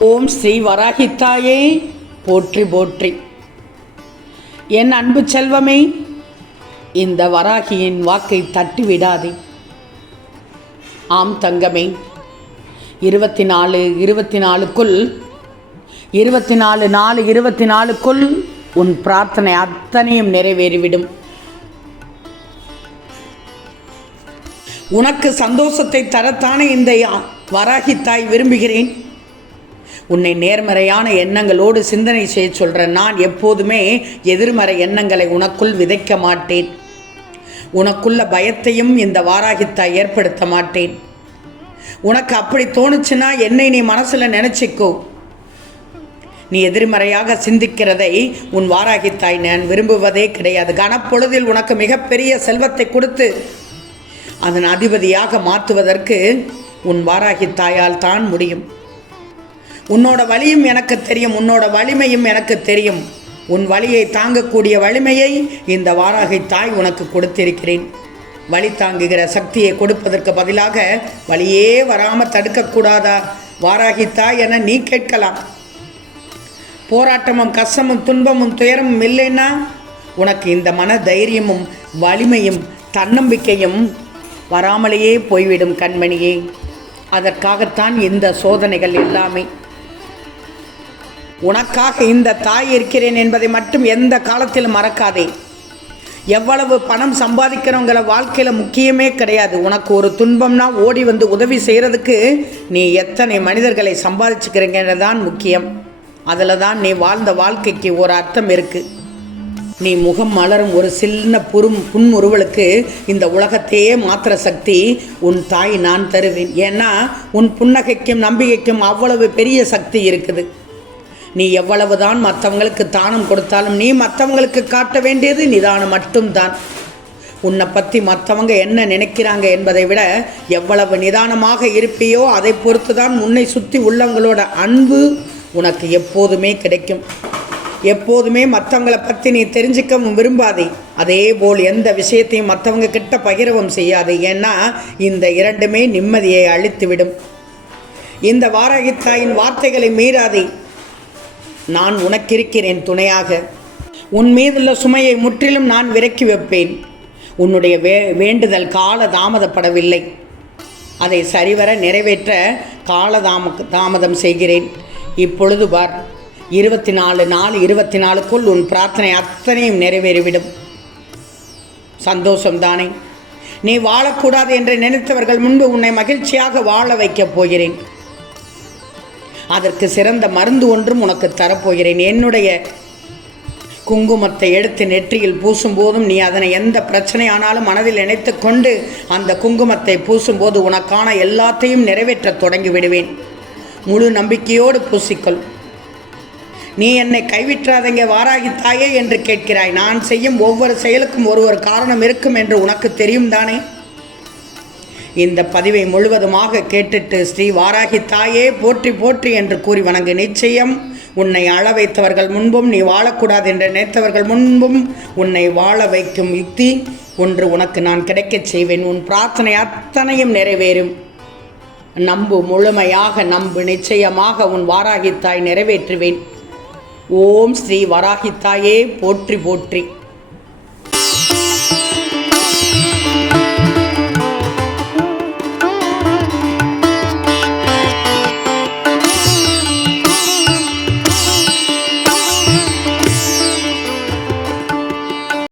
ஓம் ஸ்ரீ வராகித்தாயே போற்றி போற்றி. என் அன்பு செல்வமே இந்த வராகியின் வாக்கை தட்டி விடாதே ஆம் தங்கமே இருபத்தி நாலு இருபத்தி நாலுக்குள் இருபத்தி நாலு நாலு இருபத்தி நாலுக்குள் உன் பிரார்த்தனை அத்தனையும் நிறைவேறிவிடும். உனக்கு சந்தோஷத்தை தரத்தானே இந்த வராகி தாய் விரும்புகிறேன். உன்னை நேர்மறையான எண்ணங்களோடு சிந்தனை செய்ய சொல்கிறேன் நான் எப்போதுமே எதிர்மறை எண்ணங்களை உனக்குள் விதைக்க மாட்டேன். உனக்குள்ள பயத்தையும் இந்த வாராகித்தாய் ஏற்படுத்த மாட்டேன். உனக்கு அப்படி தோணுச்சுன்னா என்னை நீ மனசில் நினச்சிக்கோ. நீ எதிர்மறையாக சிந்திக்கிறதை உன் வாராகித்தாய் நான் விரும்புவதே கிடையாது. கனப்பொழுதில் உனக்கு மிகப்பெரிய செல்வத்தை கொடுத்து அதன் அதிபதியாக மாற்றுவதற்கு உன் வாராகி தாயால் தான் முடியும். உன்னோட வலியும் எனக்கு தெரியும் உன்னோட வலிமையும் எனக்கு தெரியும். உன் வழியை தாங்கக்கூடிய வலிமையை இந்த வாராகி தாய் உனக்கு கொடுத்திருக்கிறேன். வழி தாங்குகிற சக்தியை கொடுப்பதற்கு பதிலாக வழியே வராமல் தடுக்கக்கூடாதா? வாராகி தாய் என நீ கேட்கலாம். போராட்டமும் கஷ்டமும் துன்பமும் துயரமும் இல்லைன்னா? உனக்கு இந்த மன தைரியமும் வலிமையும் தன்னம்பிக்கையும் வராமலேயே போய்விடும் கண்மணியே. அதற்காகத்தான் இந்த சோதனைகள் எல்லாமே. உனக்காக இந்த தாய் இருக்கிறேன் என்பதை மட்டும் எந்த காலத்திலும் மறக்காதே. எவ்வளவு பணம் சம்பாதிக்கிறவங்கள வாழ்க்கையில் முக்கியமே கிடையாது. உனக்கு ஒரு துன்பம்னா ஓடி வந்து உதவி செய்கிறதுக்கு நீ எத்தனை மனிதர்களை சம்பாதிச்சுக்கிறீங்கன்னு தான் முக்கியம். அதில் தான் நீ வாழ்ந்த வாழ்க்கைக்கு ஒரு அர்த்தம் இருக்குது நீ முகம் மலரும் ஒரு சின்ன புரும் புன்முறுவலுக்கு இந்த உலகத்தையே மாத்திர சக்தி உன் தாய் நான் தருவேன். ஏன்னா உன் புன்னகைக்கும் நம்பிக்கைக்கும் அவ்வளவு பெரிய சக்தி இருக்குது. நீ எவ்வளவுதான் மற்றவங்களுக்கு தானம் கொடுத்தாலும் நீ மற்றவங்களுக்கு காட்ட வேண்டியது நிதானம் மட்டும்தான். உன்னை பற்றி மற்றவங்க என்ன நினைக்கிறாங்க என்பதை விட எவ்வளவு நிதானமாக இருப்பியோ அதை பொறுத்து தான் உன்னை சுற்றி உள்ளவங்களோட அன்பு உனக்கு எப்போதுமே கிடைக்கும். எப்போதுமே மற்றவங்களை பற்றி நீ தெரிஞ்சுக்கவும் விரும்பாதே. அதே போல் எந்த விஷயத்தையும் மற்றவங்க கிட்ட பகிரவும் செய்யாது. ஏன்னா இந்த இரண்டுமே நிம்மதியை அழித்துவிடும். இந்த வாராகித்தாயின் வார்த்தைகளை மீறாதே. நான் உனக்கிருக்கிறேன் துணையாக. உன் மீதுள்ள சுமையை முற்றிலும் நான் விரக்கி வைப்பேன். உன்னுடைய வே வேண்டுதல் கால தாமதப்படவில்லை அதை சரிவர நிறைவேற்ற கால தாம தாமதம் செய்கிறேன். இப்பொழுது பார். இருபத்தி நாலு நாலு இருபத்தி நாலுக்குள் உன் பிரார்த்தனை அத்தனையும் நிறைவேறிவிடும். சந்தோஷம்தானே. நீ வாழக்கூடாது என்று நினைத்தவர்கள் முன்பு உன்னை மகிழ்ச்சியாக வாழ வைக்கப் போகிறேன். அதற்கு சிறந்த மருந்து ஒன்றும் உனக்கு தரப்போகிறேன். என்னுடைய குங்குமத்தை எடுத்து நெற்றியில் பூசும்போதும் நீ அதனை எந்த பிரச்சனையானாலும் மனதில் நினைத்து கொண்டு அந்த குங்குமத்தை பூசும்போது உனக்கான எல்லாத்தையும் நிறைவேற்றத் தொடங்கி விடுவேன் முழு நம்பிக்கையோடு பூசிக்கொள். நீ என்னை கைவிற்றாதங்க வாராகி தாயே என்று கேட்கிறாய். நான் செய்யும் ஒவ்வொரு செயலுக்கும் ஒரு ஒரு காரணம் இருக்கும் என்று உனக்கு தெரியும் தானே? இந்த பதிவை முழுவதுமாக கேட்டுட்டு ஸ்ரீ வாராகி தாயே போற்றி போற்றி என்று கூறி வணங்கு. நிச்சயம் உன்னை அழ வைத்தவர்கள் முன்பும் நீ வாழக்கூடாது என்று நினைத்தவர்கள் முன்பும் உன்னை வாழ வைக்கும் யுக்தி ஒன்று உனக்கு நான் கிடைக்கச் செய்வேன். உன் பிரார்த்தனை அத்தனையும் நிறைவேறும். நம்பு முழுமையாக நம்பு. நிச்சயமாக உன் வாராகித்தாய் நிறைவேற்றுவேன். ஓம் ஸ்ரீ வராகித்தாயே போற்றி போற்றி.